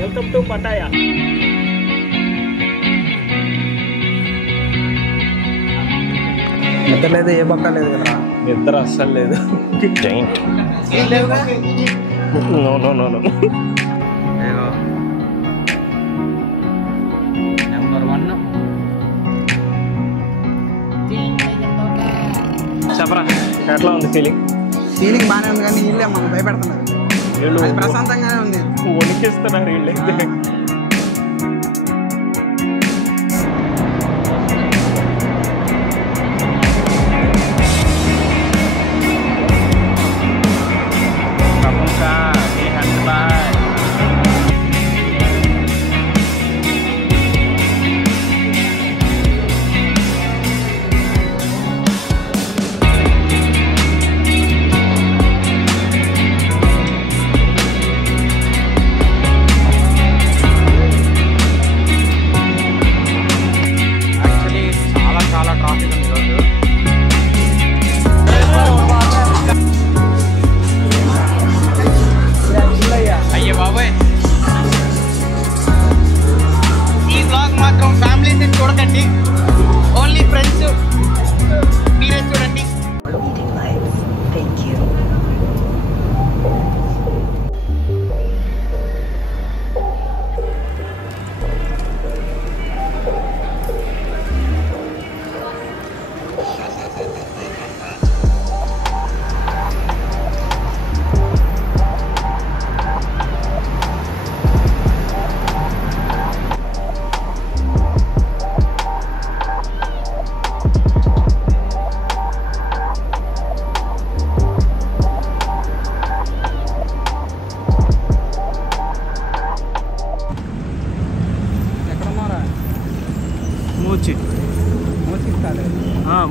Welcome to Pattaya. నిద్ర లేదు, ఏ పక్క లేదు కదా. నిద్ర అస్సలు లేదు. Giant no no no no. Number 1 చెప్పరా ఎట్లా ఉంది ఫీలింగ్? ఫీలింగ్ బాగానే ఉంది కానీ వీళ్ళే మనం భయపెడుతున్నారు. వీళ్ళు ప్రశాంతంగానే ఉంది. వణికిస్తున్నారు వీళ్ళైతే.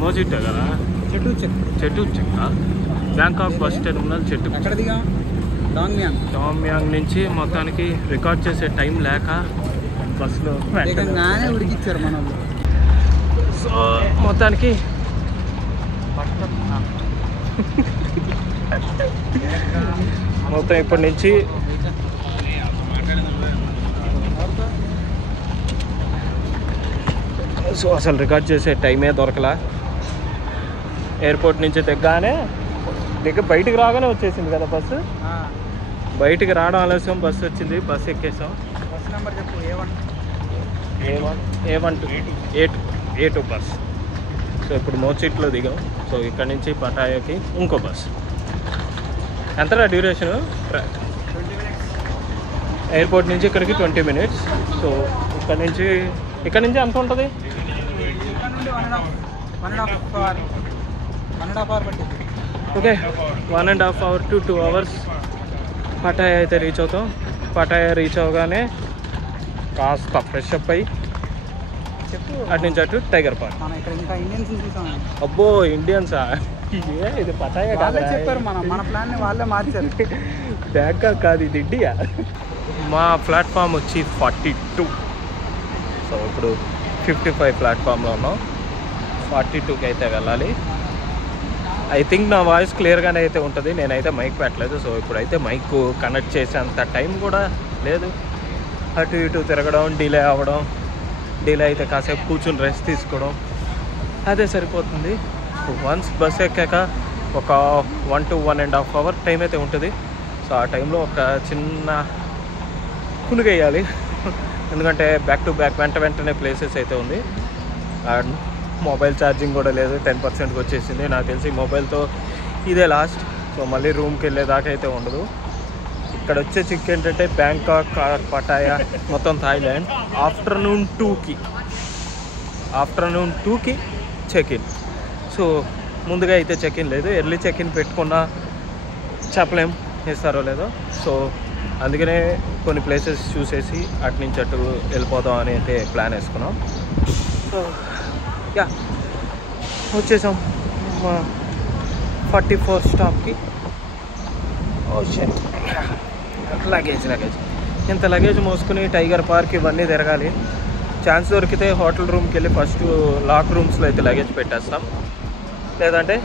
మోజిట్ కదా, చెట్టు చెక్క. బ్యాంకాక్ బస్ టెర్మినల్ చెట్టు. టామ్యాంగ్ నుంచి మొత్తానికి రికార్డ్ చేసే టైం లేక బస్సులో ఉడికిచ్చారు మన. సో మొత్తానికి మొత్తం ఇప్పటి నుంచి సో అసలు రికార్డ్ చేసే టైమే దొరకలా. ఎయిర్పోర్ట్ నుంచి దిగ్గానే బయటికి రాగానే వచ్చేసింది కదా బస్సు. బయటికి రావడం ఆలస్యం, బస్సు వచ్చింది, బస్సు ఎక్కేసాం. బస్ నెంబర్ చెప్పు. A2 bus. సో ఇప్పుడు మోచిట్లో దిగాం. సో ఇక్కడ నుంచి పటాయాకి ఇంకో బస్. ఎంతరా డ్యూరేషన్? ఎయిర్పోర్ట్ నుంచి ఇక్కడికి 20 మినిట్స్. సో ఇక్కడ నుంచి ఎంత ఉంటుంది? 1.5 అవర్ పట్టింది. Okay, 1.5 hour to 2 hours Pattaya అయితే రీచ్ అవుతాం. పటాయా రీచ్ అవగానే కాస్త ఫ్రెష్ అప్ అయ్యి అటు నుంచి అటు టైగర్ పార్క్. అబ్బో ఇండియన్సా? ఇది పటాయా కాదు, చెప్పారు. మన ప్లాన్ వాళ్ళే మార్చారు. బ్యాంకాక్ కాదు, ఇది ఇండియా. మా ప్లాట్ఫామ్ వచ్చి 42. సో ఇప్పుడు 55 ప్లాట్ఫామ్లో ఉన్నాం. 42కి అయితే వెళ్ళాలి. ఐ థింక్ నా వాయిస్ క్లియర్గానే అయితే ఉంటుంది. నేనైతే మైక్ పెట్టలేదు. సో ఇప్పుడైతే మైక్ కనెక్ట్ చేసేంత టైం కూడా లేదు. అటు ఇటు తిరగడం, డిలే అవ్వడం, డిలే అయితే కాసేపు కూర్చుని రెస్ట్ తీసుకోవడం, అదే సరిపోతుంది. వన్స్ బస్ ఎక్కాక ఒక 1 to 1.5 అవర్ టైం అయితే ఉంటుంది. సో ఆ టైంలో ఒక చిన్న కునుగేయాలి. ఎందుకంటే బ్యాక్ టు బ్యాక్ వెంటనే ప్లేసెస్ అయితే ఉంది. అండ్ మొబైల్ ఛార్జింగ్ కూడా లేదు, 10%కి వచ్చేసింది. నాకు తెలిసి మొబైల్తో ఇదే లాస్ట్. సో మళ్ళీ రూమ్కి వెళ్ళేదాకా అయితే ఉండదు. ఇక్కడ వచ్చే చిక్ ఏంటంటే బ్యాంకాక్, పటాయా, మొత్తం థాయిలాండ్ ఆఫ్టర్నూన్ 2కి చెక్ఇన్. సో ముందుగా అయితే చెక్ఇన్ లేదు. ఎర్లీ చెక్ఇన్ పెట్టుకున్నా చెప్పలేం ఇస్తారో లేదో. సో అందుకనే కొన్ని ప్లేసెస్ చూసేసి అటు నుంచి అటు వెళ్ళిపోదాం అని అయితే ప్లాన్ వేసుకున్నాం. సో యా వచ్చేసాం 44 స్టాప్కి. లగేజ్ ఇంత లగేజ్ మోసుకుని టైగర్ పార్క్ ఇవన్నీ తిరగాలి. ఛాన్స్ దొరికితే హోటల్ రూమ్కి వెళ్ళి ఫస్ట్ లాక్ రూమ్స్లో అయితే లగేజ్ పెట్టేస్తాం, లేదంటే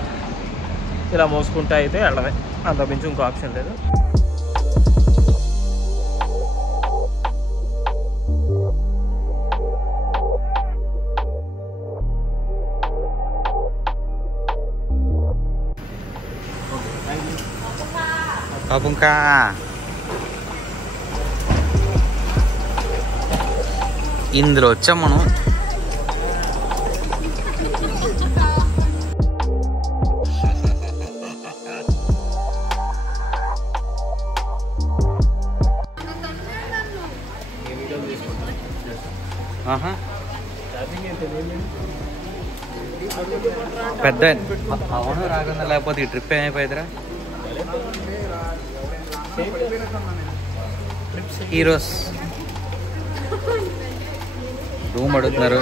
ఇలా మోసుకుంటా అయితే వెళ్ళడమే, అంతకుమించి ఇంకో ఆప్షన్ లేదు. పుంకా ఇందులో వచ్చాం మనం. పెద్ద అవును రాకుండా లేకపోతే ఈ ట్రిప్ ఏమైపోయిందిరా. హీరోస్ రూమ్ అడుగుతున్నారు.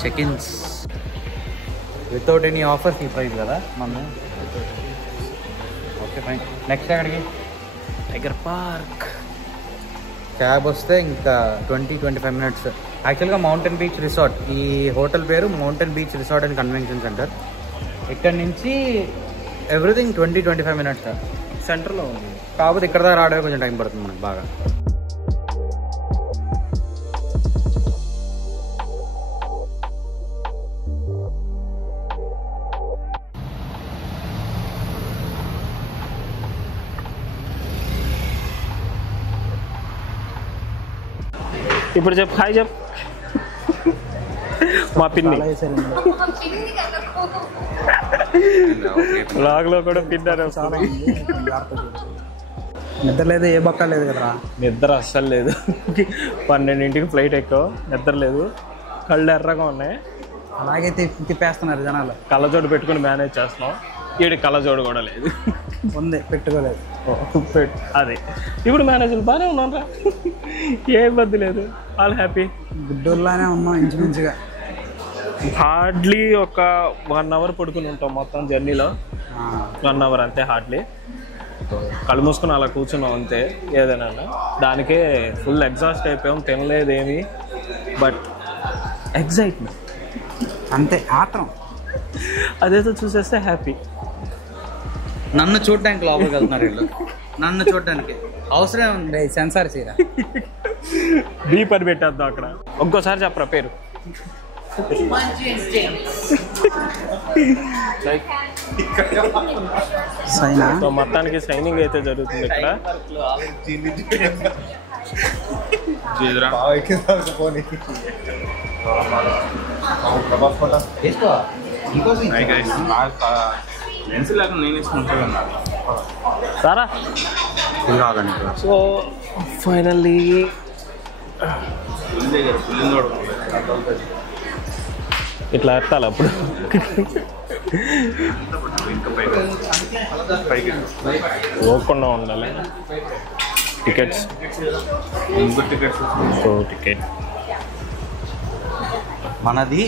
Check ins without any offers ఈ ప్రైస్ కదా మన. Okay fine. నెక్స్ట్ ఎక్కడికి? Tiger park. క్యాబ్ వస్తే ఇంకా 20-25 మినిట్స్. యాక్చువల్గా మౌంటైన్ బీచ్ రిసార్ట్. ఈ హోటల్ పేరు mountain beach resort and convention centre. ఇక్కడ నుంచి ఎవ్రీథింగ్ 20-25 మినిట్స్ సెంటర్లో ఉంది. కాకపోతే ఇక్కడ దాకా రావడానికి కొంచెం టైం పడుతుంది మనకు బాగా. ఇప్పుడు చెప్పు హాయ్ చెప్పు. మా పిన్ని బ్లాగ్లో కూడా పిన్ అని వస్తుంది. నిద్ర లేదు, ఏ బక్క లేదు కదరా. నిద్ర అస్సలు లేదు. 12ంటికి ఫ్లైట్ ఎక్కువ, నిద్ర లేదు, కళ్ళు ఎర్రగా ఉన్నాయి. అలాగైతే తిప్పేస్తున్నారు జనాలు. కళ్ళజోడు పెట్టుకుని మేనేజ్ చేస్తున్నాం. ఈడి కళ్ళజోడు కూడా లేదు, ఉంది పెట్టుకోలేదు. అదే ఇప్పుడు మేనేజర్లు బాగానే ఉన్నారా, ఏ ఇబ్బంది లేదు, ఆల్ హ్యాపీ. గుడ్డూరులానే ఉన్నాం ఇంచుమించుగా. హార్డ్లీ ఒక 1 అవర్ పడుకుని ఉంటాం మొత్తం జర్నీలో. 1 అవర్ అంతే హార్డ్లీ. కళ్ళు మూసుకుని అలా కూర్చున్నాం అంతే. ఏదైనా దానికే ఫుల్ ఎగ్జాస్ట్ అయిపోయాం. తినలేదేమి, బట్ ఎగ్జైట్మెంట్ అంతే. ఆత్రం అదేదో చూసేస్తే హ్యాపీ. నన్ను చూడడానికి లోపలికి వెళ్తున్నారు వీళ్ళు. నన్ను చూడడానికి అవసరం ఉంది. సెన్సార్ సీరా బీప్ అని పెట్టేద్దాం అక్కడ. ఇంకోసారి చెప్పరా పేరు. సో మొత్తానికి సైనింగ్ అయితే జరుగుతుంది ఇక్కడ. సారా సో ఫైనల్లీ ఇట్లా ఎత్తాలి అప్పుడు. పోకుండా ఉండాలి. టికెట్స్ సో టికెట్ మనది,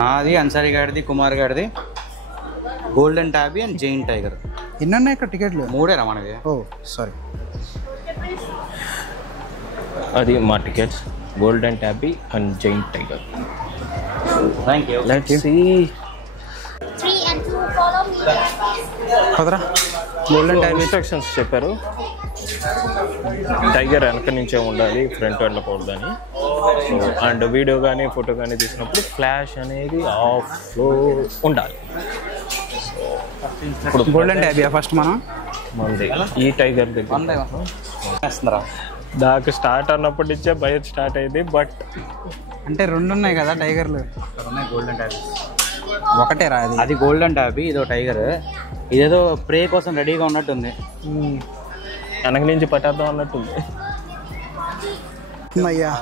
నాది, అన్సారీ గారిది, కుమార్ గారిది, golden tabby and giant tiger. ఎన్ని ఉన్నాయి ఇక్కడ టికెట్లు? 3 మనది. Oh sorry. అది మా tickets, golden tabby and giant tiger. Thank you. Let's see. 3 and 2 follow me. కదరా. గోల్డెన్ టాబీ ఇన్స్ట్రక్షన్స్ చెప్పారు. టైగర్ వెనక నుంచే ఉండాలి, ఫ్రంట్ వెళ్ళకూడదని. సో అండ్ వీడియో కానీ ఫోటో కానీ తీసినప్పుడు ఫ్లాష్ అనేది ఆఫ్లో ఉండాలి. ఇప్పుడు గోల్డెన్ టాబీ ఫస్ట్ మనం మంది ఈ టైగర్ దగ్గర దాకా స్టార్ట్ అన్నప్పటి నుంచే భయం స్టార్ట్ అయింది. బట్ అంటే 2 ఉన్నాయి కదా టైగర్లు. గోల్డెన్ టాబీ ఒకటే రా అది. అది గోల్డెన్ టాబీ, ఇదో టైగర్. ఇదేదో ప్రే కోసం రెడీగా ఉన్నట్టుంది. వెనక నుంచి పట్టేద్దాం అన్నట్టుంది. అయ్యా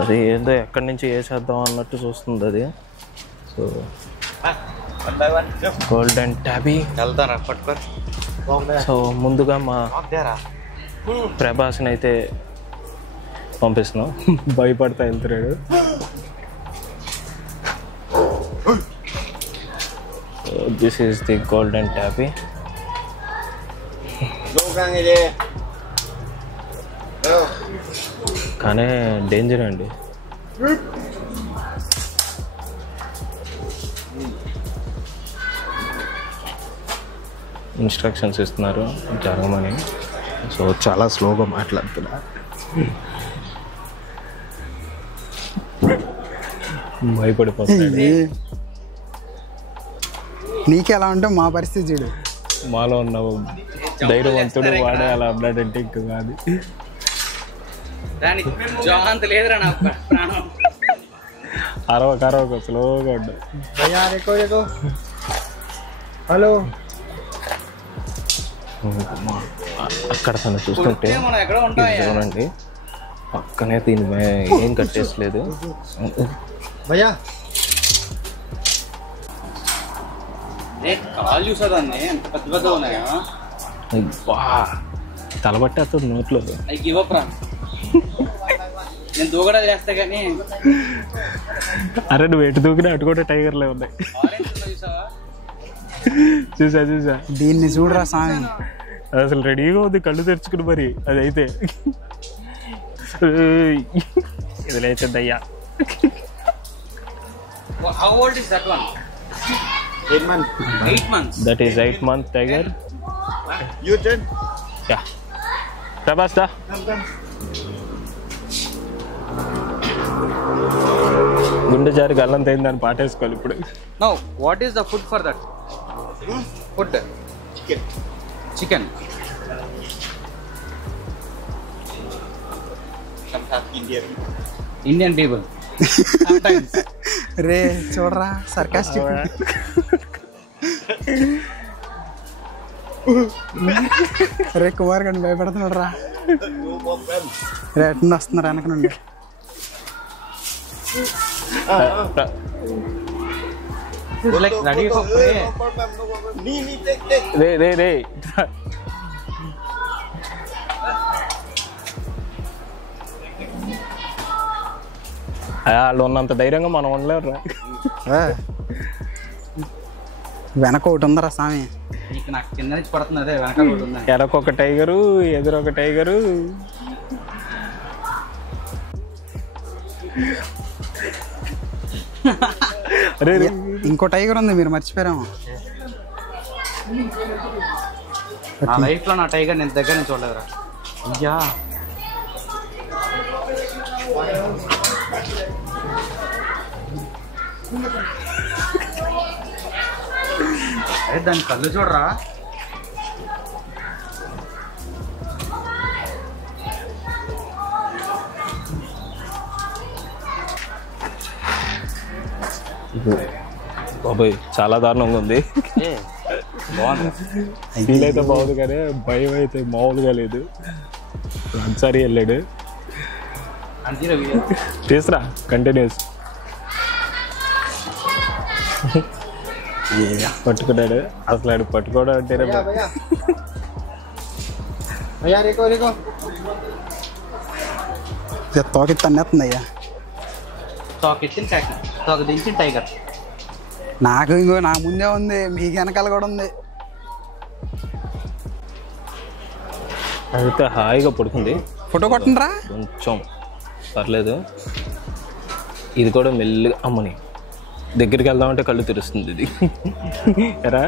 అది ఏదో ఎక్కడి నుంచి వేసేద్దాం అన్నట్టు చూస్తుంది అది. సో గోల్డెన్ టాబీ వెళ్తారా పట్టుకోరు. సో ముందుగా మా ప్రభాస్ని అయితే పంపిస్తున్నాం. భయపడతా వెళ్తున్నాడు. This is the golden tabby. కానీ డేంజర్ అండి. ఇన్స్ట్రక్షన్స్ ఇస్తున్నారు జరగమని. సో చాలా స్లోగా మాట్లాడుతున్నా. భయపడిపోతుంది. నీకు ఎలా ఉంటే మా పరిస్థితి చూడు. మాలో ఉన్న ధైర్యవంతుడు వాడే అలా అన్నాడంటే ఇంకా కాదు. దానికి జాంత లేదురా నాకు ప్రాణం. అరవక స్లోగా ఉండు. హలో అక్కడ తను చూస్తుంటే మనం ఎక్కడ ఉంటాం చూడండి, పక్కనే దీని ఏం కట్టేసలేదు. భయ్యా కాలు చూసేదాన్ని ఎంత పెద్ద పెద్ద ఉన్నాయా. తలబట్టేస్తుంది నోట్లో. అవి గివ్ అప్ రా, నేను దూకడా చేస్తా కానీ. అరే నువ్వు ఎటు దూకినా అటు కూడా టైగర్లే ఉన్నాయి. చూసా దీన్ని చూడరా స్వామి, అసలు రెడీగా ఉంది కళ్ళు తెరుచుకుని మరి. అది అయితే ఇదిలైతే దయ్యా. How old is that one? 8 months. 8 months. That is 8 month tiger. You turn. Yeah. Prabhas da. గుండె జారి గల్లంత అయిందని పాటేసుకోవాలి ఇప్పుడు. No, what is the food for that? Food. Chicken. Indian people. Sometimes. రే చూడరా సర్కాస్టిక్. రే కుమార్ గారిని భయపెడుతున్నాడు రా. రేటు వస్తున్నారు వెనక నుండి. Like ready for prey. రే వాళ్ళు ఉన్నంత ధైర్యంగా మనం ఉండలేరు రా. వెనక ఒకటి ఉందరా స్వామి. నాకు కింద నుంచి పడుతుంది అదే వెనక ఒకటి ఉంది. ఎనకొక టైగరు ఎదురొక టైగరు. అరే ఇంకో టైగర్ ఉంది, మీరు మర్చిపోయారేమో. నా లైఫ్ లో నా టైగర్ నేను దగ్గర నుంచి చూడలేదురా. అయ్యా అరే దాని కళ్ళు చూడరా. బాబాయ్ చాలా దారుణంగా ఉంది. ఫీల్ అయితే బాగుంది కానీ భయం అయితే మామూలుగా లేదు. ఒకసారి వెళ్ళాడు తీసురా కంటిన్యూస్ పట్టుకున్నాడు. అసలు ఆడు పట్టుకోవడం అంటేనే తోకి తన్నేస్తుంది అయ్యా. తోక దించిన టైగర్. నాకు ఇంకో నా ముందే ఉంది, మీకు వెనకాల కూడా ఉంది. అయితే హాయిగా పడుకుంది. ఫోటో కొట్టండిరా. కొంచెం పర్లేదు. ఇది కూడా మెల్లిగా అమ్మని దగ్గరికి వెళ్దామంటే కళ్ళు తెరుస్తుంది ఇది. ఎరా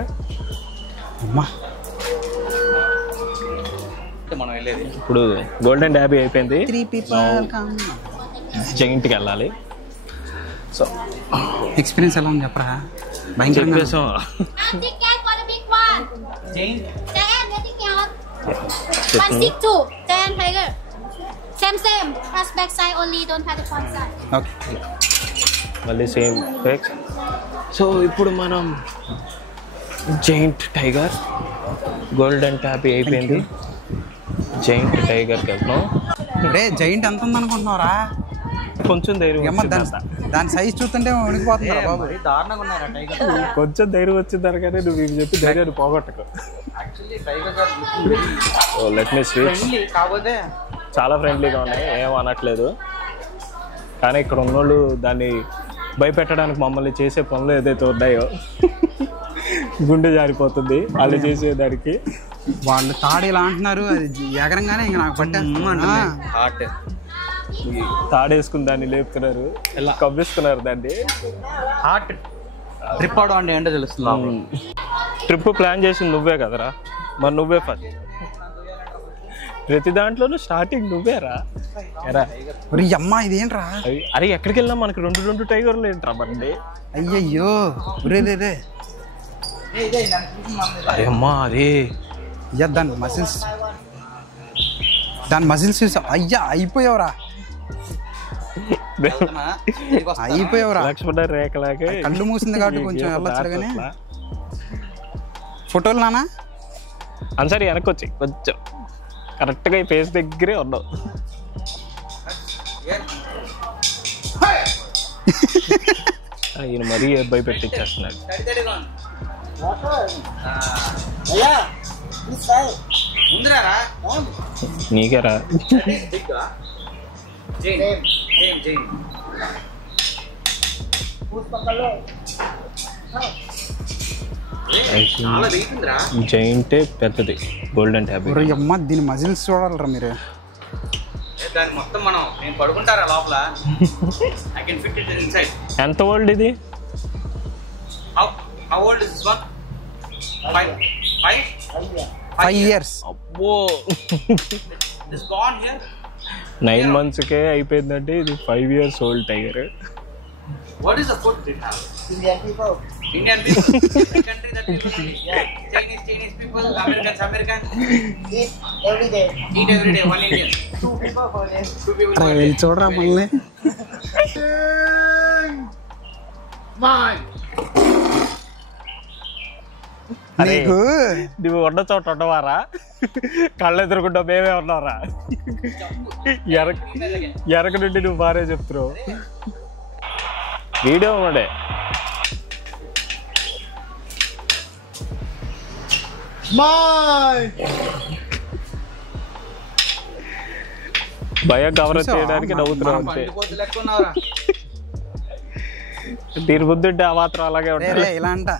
అమ్మా మనం వెళ్ళేది ఇప్పుడు గోల్డెన్ డ్యాబీ అయిపోయింది. 3 people జైంట్కి వెళ్ళాలి. సో ఎక్స్పీరియన్స్ ఎలా ఉంది చెప్పరా. చెప్పేసాం. Ticket for the big one. Jane. Ten, getting out. 162. 10 tiger. Same. Press back side only. Don't have the front side. Okay మళ్ళీ సేమ్ ఫేక్స్. సో ఇప్పుడు మనం జైంట్ టైగర్ గోల్డెన్ టాపీ అయిపోయింది. Giant టైగర్కి వెళ్తున్నాం. రే giant ఎంత ఉంది అనుకుంటున్నారా. కొంచెం ధైర్యం ఏమో వచ్చిందంట. దాని సైజ్ చూస్తుంటే ఉడికిపోతున్నారు బాబు. దారుణంగా ఉన్నారా టైగర్. కొంచెం ధైర్యం వచ్చింది కానీ నువ్వు ఇవి చెప్పి ధైర్యాన్ని పోగొట్టకు. Actually tiger let me sweet కాకపోతే చాలా ఫ్రెండ్లీగా ఉన్నాయి, ఏం అనట్లేదు. కానీ ఇక్కడ ఉన్నోళ్ళు దాన్ని భయపెట్టడానికి మమ్మల్ని చేసే పనులు ఏదైతే ఉన్నాయో గుండె జారిపోతుంది వాళ్ళు చేసేదానికి. వాళ్ళు తాడు ఇలా అంటున్నారు, అది ఎగరంగానే ఇంకా నాకు పట్టే హార్ట్ తాడేసుకుని దాన్ని లేపుతున్నారు, కవ్విస్తున్నారు దాన్ని. హార్ట్ ట్రిప్ అవడం అంటే ఏంటో తెలుస్తుంది. ట్రిప్ ప్లాన్ చేసింది నువ్వే కదరా, మరి నువ్వే ఫస్ట్. ప్రతి దాంట్లోనూ స్టార్టింగ్ నువ్వేరా. ఎరా అమ్మా ఇదేంట్రా. అరే ఎక్కడికి వెళ్ళినా మనకి 2 టైగర్లు ఏంట్రా బండి. అయ్యయ్యో రే అరే అమ్మా అరే అయ్యా దాని మజిల్స్ చూసా. అయ్యా అయిపోయావురా. లక్ష్మణ రేఖలాగే కళ్ళు మూసింది కాబట్టి కొంచెం వెళ్ళొచ్చు కానీ. ఫోటోలు నానా అన్సారి వెనక్కి వచ్చి కొంచెం కరెక్ట్గా ఈ ఫేస్ దగ్గరే ఉన్నావు. ఈయన మరీ భయపెట్టించేస్తున్నాడు. నీకేరా జైంటే పెద్దది గోల్డెన్ ట్యాబ్. అమ్మ దీని మజిల్స్ చూడాలరా మీరు. మొత్తం మనం నేను పడుకుంటారా లోపల. I can fit it inside. ఎంత ఓల్డ్ ఇది? How old is this one? 5 years. అబ్బో This gone here. 9 months కే అయిపోయిందంటే ఇది 5 years old tiger. What is the food they have? Indian people. Every country that people eat. Chinese people, Americans. Eat every day. One Indian. 2 people per day. 2 people per day. చూడరా మళ్ళీ. Mine. నీకు నువ్వు ఉన్న చోట ఉండవారా? కళ్ళు ఎదురుకుంటా మేమే ఉన్నారా? ఎరక నుండి నువ్వు బాగా చెప్తున్నావు. వీడియో ఉన్నాడే. భయం కవరేజ్ చేయడానికి నవ్వుతున్నావు అంతే. దీని ముందుంటే ఆ మాత్రం అలాగే ఉంటాయి. ఇలా అంట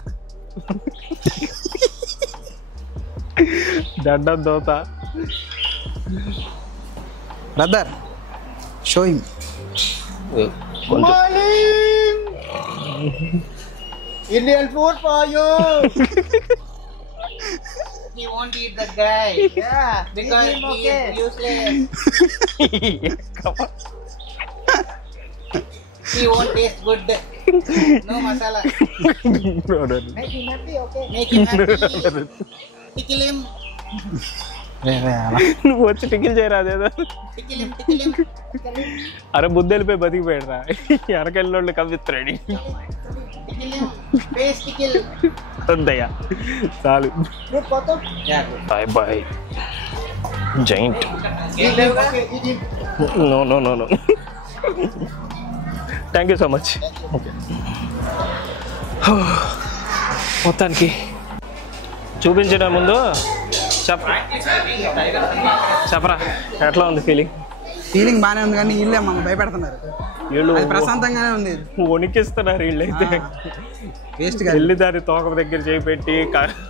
దండం దోత. Brother show him. Indian food for you. He won't eat that guy. Yeah, because he is useless. He won't taste good. No masala. Make him happy, okay? Make him happy. Tickle him. నువ్వు వచ్చి tickle చేయరాదేదో. Tickle him. అరే ముందు వెళ్ళిపోయి బతికిపోయాడు రా. వెనకెళ్ళినోళ్ళు కవిత్రాడు. ఉందయ్యా చాలు. Bye bye giant. No thank you so much. మొత్తానికి చూపించడం ముందు చెప్పరా ఎట్లా ఉంది ఫీలింగ్ బాగానే ఉంది కానీ వీళ్ళే మనం భయపెడుతున్నారు. వీళ్ళు ప్రశాంతంగానే ఉంది. వణికిస్తున్నారు వీళ్ళైతే. వెళ్ళి దాని తోక దగ్గర చేయి పెట్టి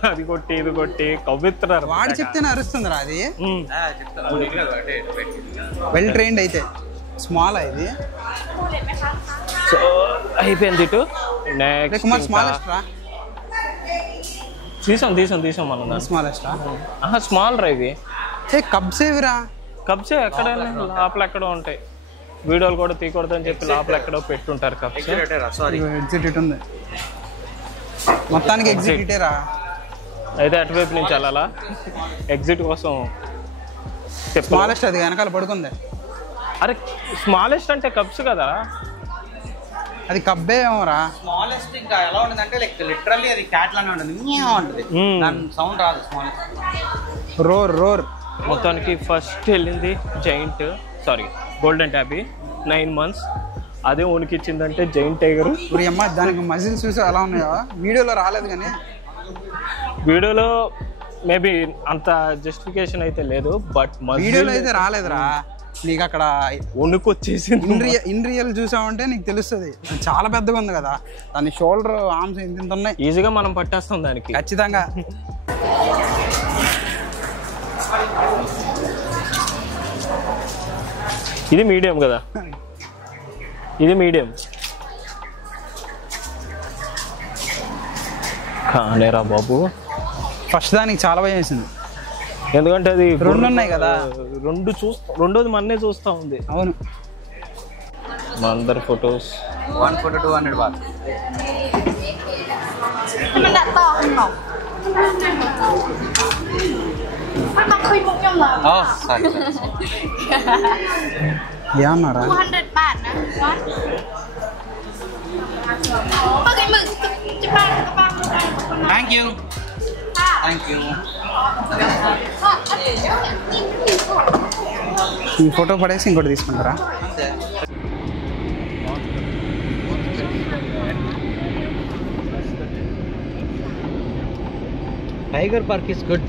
అది కొట్టి ఇది కొట్టి కవ్విస్తున్నారు. వాడు చెప్తేనే అరుస్తుందిరా అది. వెల్ ట్రైన్డ్ అయితే. స్మాల్ ఇది. సో అయిపోయింది. ఇటు కుమార్ స్మాలెస్ట్ రా. తీసాం మనం. స్మాలెస్ట్ స్మాల్ రా ఇవి. కబ్స్ ఏవిరా. కబ్సే ఎక్కడైనా లోపల ఎక్కడో ఉంటాయి. వీడియోలు కూడా తీయకూడదు అని చెప్పి లోపల ఎక్కడో పెట్టుంటారు కబ్స్. ఎగ్జిట్ ఉంది మొత్తానికి. ఎగ్జిట్ రా. అయితే అటువైపు నుంచి వెళ్ళాలా ఎగ్జిట్ కోసం. స్మాలెస్ట్ అది వెనకాల పడుకుంది. అరే స్మాలెస్ట్ అంటే కబ్స్ కదా. అది కబ్బే ఏమోరా. స్మాలెస్ట్ ఇంకా ఎలా ఉంటుంది అంటే లైక్ లిటరల్లీ అది క్యాట్ లానే ఉంటుంది. దాని సౌండ్ రాదు. Smallest roar. మొత్తానికి ఫస్ట్ వెళ్ళింది జైంట్ గోల్డెన్ ట్యాబీ 9 months. అదే ఉనికిచ్చిందంటే జైంట్ టైగర్. అమ్మ దానికి మజిల్స్ చూసి ఎలా ఉన్నాయో వీడియోలో రాలేదు కానీ. వీడియోలో మేబీ అంత జస్టిఫికేషన్ అయితే లేదు. బట్ వీడియోలో అయితే రాలేదురా. నీకు అక్కడ వణుకొచ్చేసింది. ఇన్ రియల్ చూసామంటే నీకు తెలుస్తుంది. చాలా పెద్దగా ఉంది కదా. దాని షోల్డర్ ఆర్మ్స్ ఇంత ఉన్నాయి. ఈజీగా మనం పట్టేస్తాం దానికి ఖచ్చితంగా. ఇది మీడియం కదా. ఇది మీడియం కానేరా బాబు. ఫస్ట్ దానికి చాలా భయం వేసింది. ఎందుకంటే అది 2 ఉన్నాయి కదా. రెండోది మన్నే చూస్తా ఉంది. అవును. మా అందరి photos 1 photo 200 baht. Oh, sorry. ఏమన్నారా 200 bahtนะวัดปกติมึงจะบ้านกับบ้านมึงได้คน Thank you. Thank you. ఈ ఫోటో పడేసి ఇంకోటి తీసుకుంటారా? Tiger Park is good.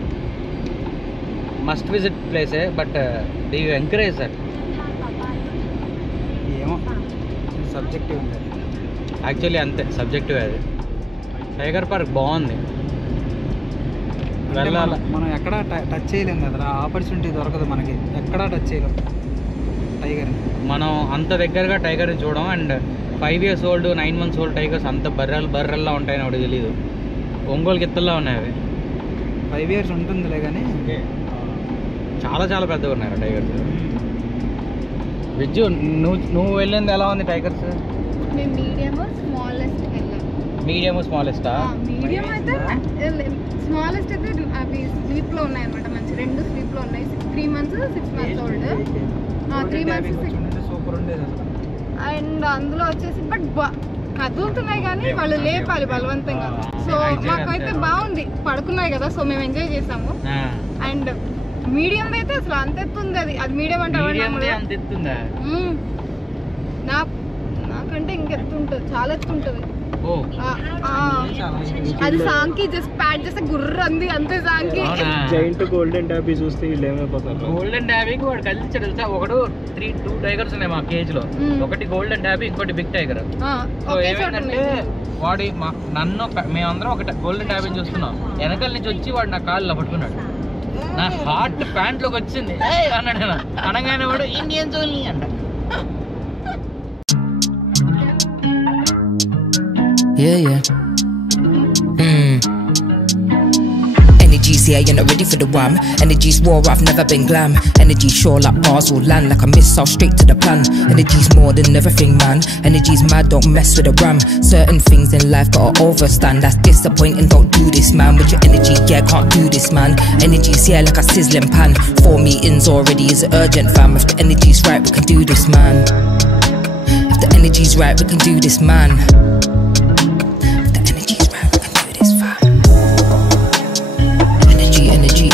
Must visit place, but do you encourage that? ఏమో సబ్జెక్టివ్ ఉంది. యాక్చువల్లీ అంతే సబ్జెక్టివ్ అది. టైగర్ పార్క్ బాగుంది, వెళ్ళాలి. మనం ఎక్కడా టచ్ చేయలేం కదా, ఆపర్చునిటీ దొరకదు మనకి, ఎక్కడా టచ్ చేయలేం టైగర్ని. మనం అంత దగ్గరగా టైగర్ని చూడడం. And 5 years old 9 months old tigers అంత బర్రెల్లా ఉంటాయని ఒకటి తెలియదు. ఒంగోలు గిత్తల్లా ఉన్నాయి అవి. 5 years ఉంటుందిలే కానీ చాలా చాలా పెద్దగా ఉన్నాయి టైగర్స్. విజ్జు నువ్వు వెళ్ళింది ఎలా ఉంది టైగర్స్? మేము మీడియం స్మాలెస్ట్ వెళ్ళాం. మీడియం స్మాలెస్టా? మీడియం అయితే స్మాలెస్ట్ అయితే అవి స్లీప్లో ఉన్నాయి అనమాట. మంచి 2 స్లీప్లో ఉన్నాయి. 3 months 6 months old. 3 months super ఉండేది అసలు. అండ్ అందులో వచ్చేసి బట్ కదులుతున్నాయి కానీ వాళ్ళు లేపాలి బలవంతంగా. సో మాకైతే బాగుంది, పడుకున్నాయి కదా, సో మేము ఎంజాయ్ చేసాము. అండ్ మీడియం అయితే అసలు అంత ఎత్తుంది. అది మీడియం అంటే నాకంటే ఇంకెత్తుంటుంది, చాలా ఎత్తుంటుంది. అది సాంకి జస్ట్ ప్యాడ్ చేస్తే గుర్ర అంది అంతే. సాంకి జైంట్ గోల్డెన్ టాబీ చూస్తే వీళ్ళు ఏమైపోతారు? గోల్డెన్ టాబీకి వాడు కలిసి తెలుసా, ఒకడు 2 టైగర్స్ ఉన్నాయి మా కేజ్ లో. ఒకటి గోల్డెన్ టాబీ, ఇంకోటి బిగ్ టైగర్. సో ఏమైందంటే వాడి నన్ను మేమందరం ఒక గోల్డెన్ టాబీని చూస్తున్నాం, వెనకాల నుంచి వచ్చి వాడు నా కాళ్ళు పట్టుకున్నాడు. నా హార్ట్ ప్యాంట్ లోకి వచ్చింది అన్నాడు. అనగానే వాడు ఇండియన్స్ ఓన్లీ అంట. Yeah. Energy say I ain't not ready for the wham. Energy's war, I've never been glam. Energy sure like bars will land like a missile straight to the plan. Energy's more than everything, man. Energy's mad, don't mess with the ram. Certain things in life gotta overstand. That's disappointing, don't do this, man. With your energy, yeah, can't do this, man. Energy's here like a sizzling pan. 4 meetings already is urgent, fam. If the energy's right, we can do this, man. If the energy's right, we can do this, man.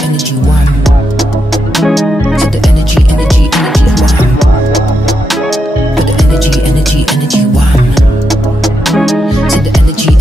Energy one. To the energy one. To the energy one. To the energy.